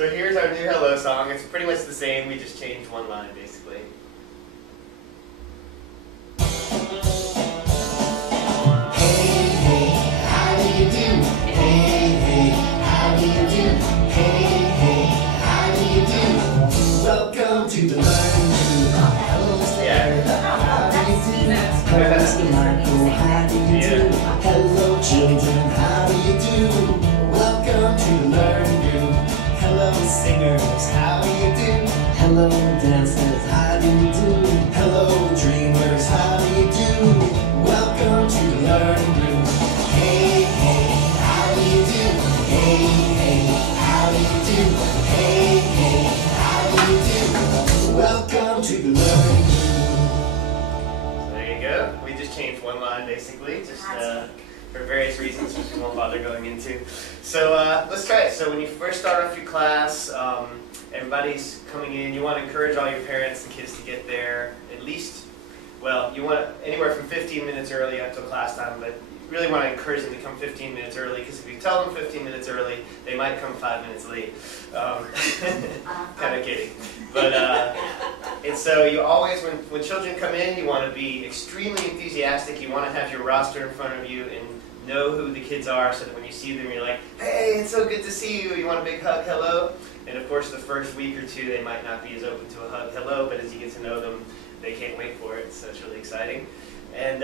So here's our new hello song. It's pretty much the same. We just changed one line, basically. Welcome to the Learning Group. Hello, Mr. Yeah. How do you do? Hello, Mr. Michael. How do you do? Hello, children. How do you do? Welcome to the Learning Group. Hello, singers. How do you do? Hello, dancers. How do you do? Hello, dreamers. How do you do? Welcome to the Learning Group. Hey, hey, how do you do? Hey, hey, how do you do? Hey, hey, how do you do? Welcome to the Learning Group. So there you go. We just changed one line, basically, just for various reasons, which we won't bother going into. So let's try it. So when you first start off your class, everybody's coming in. You want to encourage all your parents and kids to get there at least, well, you want anywhere from 15 minutes early up to class time, but you really want to encourage them to come 15 minutes early, because if you tell them 15 minutes early, they might come 5 minutes late. Kind of kidding. But and so you always, when children come in, you want to be extremely enthusiastic. You want to have your roster in front of you and know who the kids are, so that when you see them, you're like, hey, it's so good to see you. You want a big hug, hello? And of course, the first week or two, they might not be as open to a hug, hello, but as you get to know them, they can't wait for it, so it's really exciting. And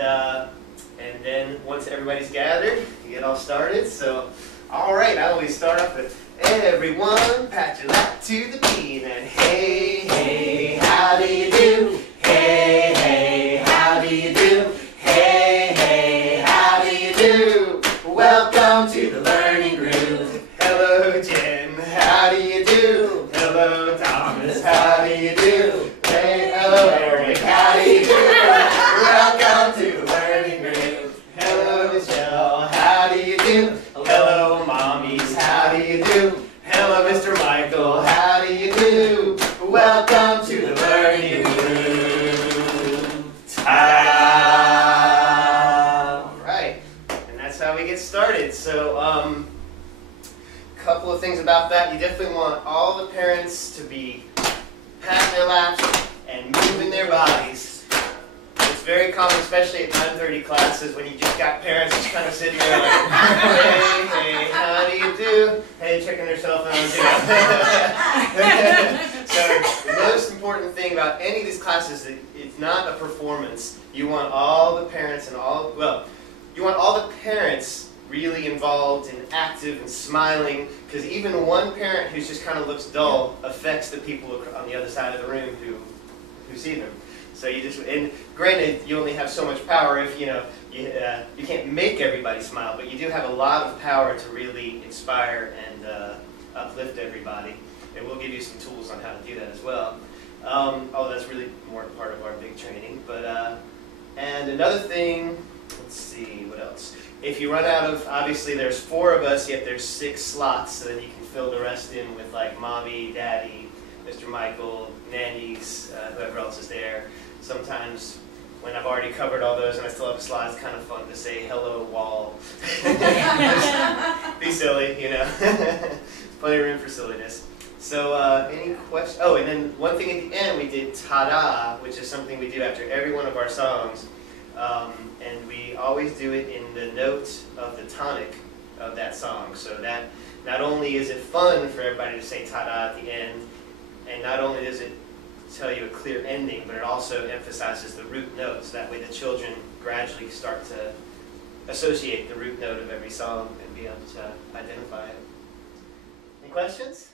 then once everybody's gathered, you get all started. So, all right, I always start off with, everyone, pat your lap to the beat, and hey, hey, how do you do? Hey, hey, how do you do? Hey, hey, how do you do? Welcome to the Learning Group. Hello, Jen, how do you do? Hello, Thomas, how do you do? Hey, hello, Eric, how do you do? Welcome to the Learning Group. Hello, Michelle, how do you do? Hello, mommies, how do you do? Hello, Mr. Michael, how do you do? Welcome to the Learning Group. Ta-da! All right, and that's how we get started. So, couple of things about that. You definitely want all the parents to be patting their laps and moving their bodies. It's very common, especially at 9:30 classes, when you just got parents just kind of sitting there like, hey, hey, how do you do? Hey, checking their cell phones, you know. So the most important thing about any of these classes is that it's not a performance. You want all the parents and you want all the parents really involved and active and smiling, because even one parent who just kind of looks dull affects the people on the other side of the room who see them. So you just, and granted, you only have so much power if, you can't make everybody smile, but you do have a lot of power to really inspire and uplift everybody. And we'll give you some tools on how to do that as well. Although that's really more part of our big training. But and another thing, let's see, what else? If you run out of, obviously there's 4 of us, yet there's 6 slots, so then you can fill the rest in with like mommy, daddy, Mr. Michael, nannies, whoever else is there. Sometimes when I've already covered all those and I still have a slide, it's kind of fun to say hello wall. Be silly, you know. Plenty of room for silliness. So any questions? Oh, and then one thing at the end, we did ta-da, which is something we do after every one of our songs. And we always do it in the note of the tonic of that song. So that not only is it fun for everybody to say ta-da at the end, and not only does it tell you a clear ending, but it also emphasizes the root notes. That way the children gradually start to associate the root note of every song and be able to identify it. Any questions?